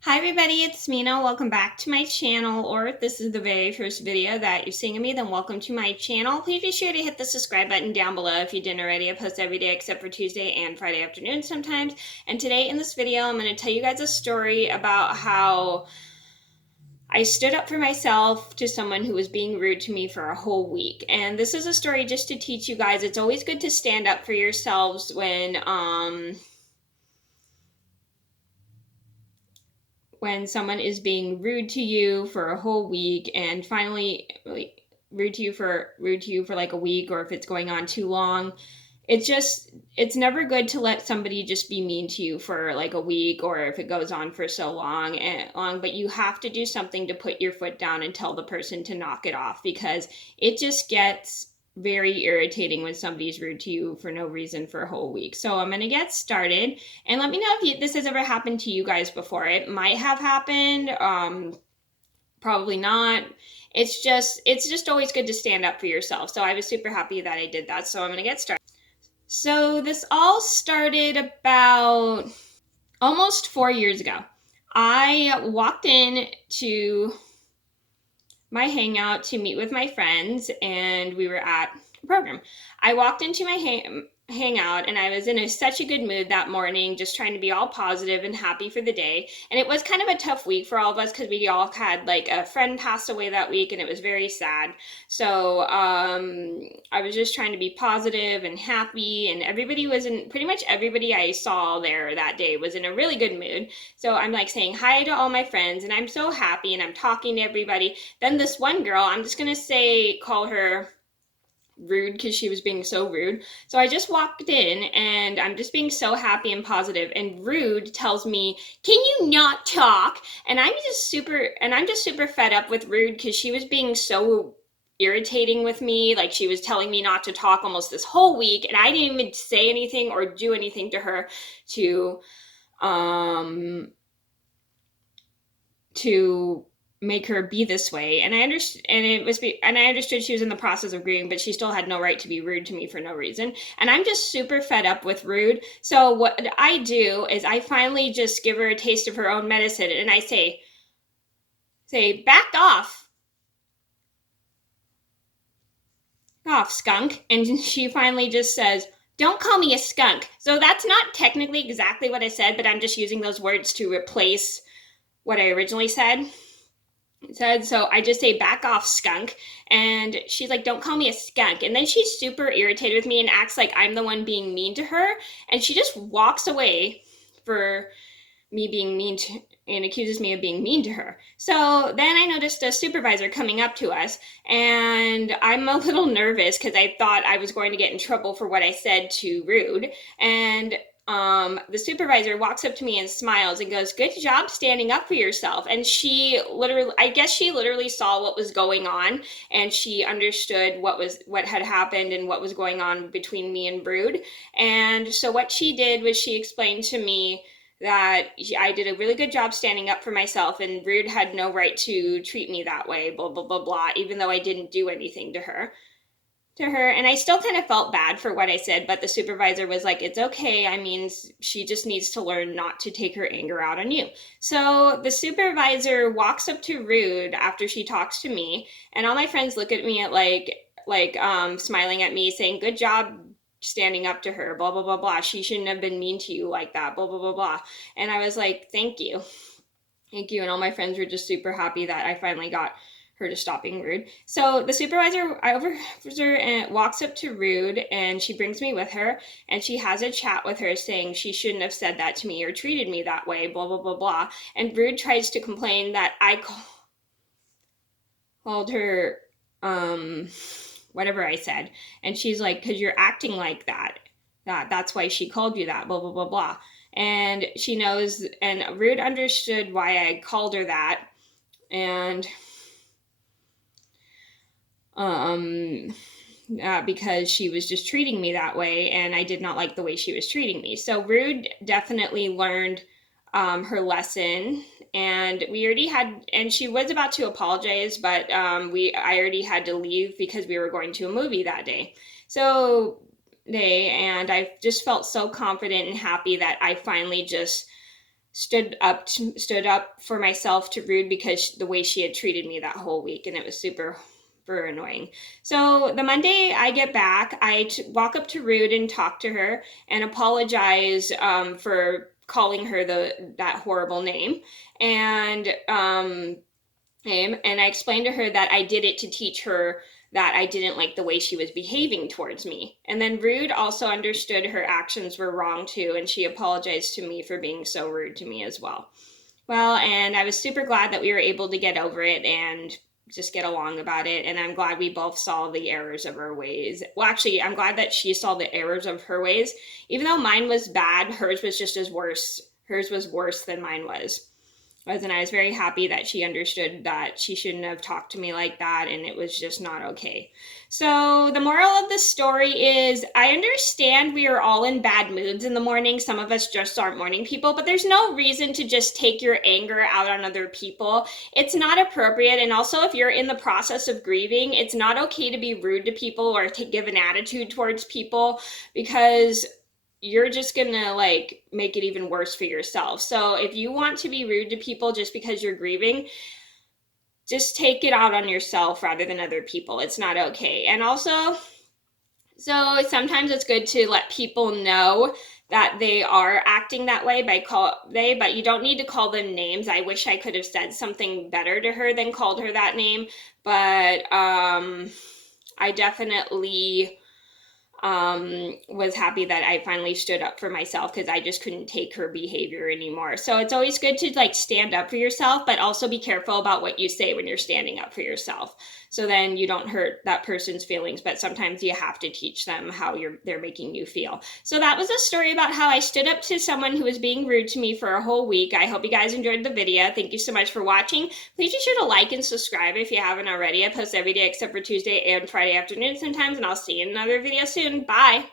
Hi everybody, it's Mena. Welcome back to my channel, or if this is the very first video that you're seeing of me, then welcome to my channel. Please be sure to hit the subscribe button down below if you didn't already. I post every day except for Tuesday and Friday afternoon sometimes. And today in this video, I'm going to tell you guys a story about how I stood up for myself to someone who was being rude to me for a whole week. And this is a story just to teach you guys it's always good to stand up for yourselves when someone is being rude to you for a whole week, and finally rude to you for like a week, or if it's going on too long. It's never good to let somebody just be mean to you for like a week, or if it goes on for so long, but you have to do something to put your foot down and tell the person to knock it off, because it just gets very irritating when somebody's rude to you for no reason for a whole week. So I'm going to get started, and let me know if this has ever happened to you guys before. It might have happened, probably not. It's just always good to stand up for yourself. So I was super happy that I did that. So I'm going to get started. So this all started about almost 4 years ago. I walked in to my hangout to meet with my friends, and we were at a program. I walked into my hangout, and I was in such a good mood that morning, just trying to be all positive and happy for the day. And it was kind of a tough week for all of us because we all had like a friend pass away that week, and it was very sad. So I was just trying to be positive and happy, and pretty much everybody I saw there that day was in a really good mood. So I'm like saying hi to all my friends, and I'm so happy, and I'm talking to everybody. Then this one girl, I'm just gonna call her rude because she was being so rude. So I just walked in, and I'm just being so happy and positive, and rude tells me, "Can you not talk?" And I'm just super fed up with rude because she was being so irritating with me. Like, she was telling me not to talk almost this whole week, and I didn't even say anything or do anything to her to um to make her be this way. And I understood she was in the process of grieving, but she still had no right to be rude to me for no reason. And I'm just super fed up with rude. So what I do is I finally just give her a taste of her own medicine, and I say back off, skunk. And she finally just says, "Don't call me a skunk." So that's not technically exactly what I said, but I'm just using those words to replace what I originally said. So I just say, "Back off, skunk." And she's like, "Don't call me a skunk." And then she's super irritated with me and acts like I'm the one being mean to her. And she just walks away for me being mean to, and accuses me of being mean to her. So then I noticed a supervisor coming up to us, and I'm a little nervous because I thought I was going to get in trouble for what I said to rude. And the supervisor walks up to me and smiles and goes, "Good job standing up for yourself." And I guess she literally saw what was going on, and she understood what had happened and what was going on between me and Brood. And so what she did was she explained to me that I did a really good job standing up for myself, and Brood had no right to treat me that way, blah, blah, blah, blah, even though I didn't do anything to her. And I still kind of felt bad for what I said, but the supervisor was like, "It's okay. I mean, she just needs to learn not to take her anger out on you." So the supervisor walks up to Rude after she talks to me, and all my friends look at me at smiling at me, saying, "Good job standing up to her, blah, blah, blah, blah. She shouldn't have been mean to you like that, blah, blah, blah, blah." And I was like, "Thank you. Thank you." And all my friends were just super happy that I finally got her to stop being rude. So the supervisor and walks up to Rude, and she brings me with her, and she has a chat with her saying she shouldn't have said that to me or treated me that way, blah, blah, blah, blah. And Rude tries to complain that I called her whatever I said. And she's like, "Because you're acting like that. That's why she called you that, blah, blah, blah, blah." And she knows, and Rude understood why I called her that. And because she was just treating me that way, and I did not like the way she was treating me. So Rude definitely learned her lesson, and she was about to apologize, but I already had to leave because we were going to a movie that day. And I just felt so confident and happy that I finally just stood up for myself to Rude because the way she had treated me that whole week, and it was super annoying. So the Monday I get back, I walk up to Rude and talk to her and apologize for calling her that horrible name, and I explained to her that I did it to teach her that I didn't like the way she was behaving towards me. And then Rude also understood her actions were wrong too, and she apologized to me for being so rude to me as well. Well, and I was super glad that we were able to get over it and just get along about it. And I'm glad we both saw the errors of our ways. Well, actually, I'm glad that she saw the errors of her ways. Even though mine was bad, hers was just as worse. Hers was worse than mine was. And I was very happy that she understood that she shouldn't have talked to me like that, and it was just not okay. So the moral of the story is, I understand we are all in bad moods in the morning. Some of us just aren't morning people, but there's no reason to just take your anger out on other people. It's not appropriate. And also, if you're in the process of grieving, it's not okay to be rude to people or to give an attitude towards people, because you're just gonna like make it even worse for yourself. So if you want to be rude to people just because you're grieving, just take it out on yourself rather than other people. It's not okay. And also, so sometimes it's good to let people know that they are acting that way but you don't need to call them names. I wish I could have said something better to her than called her that name, but I definitely was happy that I finally stood up for myself, because I just couldn't take her behavior anymore. So it's always good to like stand up for yourself, but also be careful about what you say when you're standing up for yourself. So then you don't hurt that person's feelings, but sometimes you have to teach them how they're making you feel. So that was a story about how I stood up to someone who was being rude to me for a whole week. I hope you guys enjoyed the video. Thank you so much for watching. Please be sure to like and subscribe if you haven't already. I post every day except for Tuesday and Friday afternoon sometimes, and I'll see you in another video soon. Bye.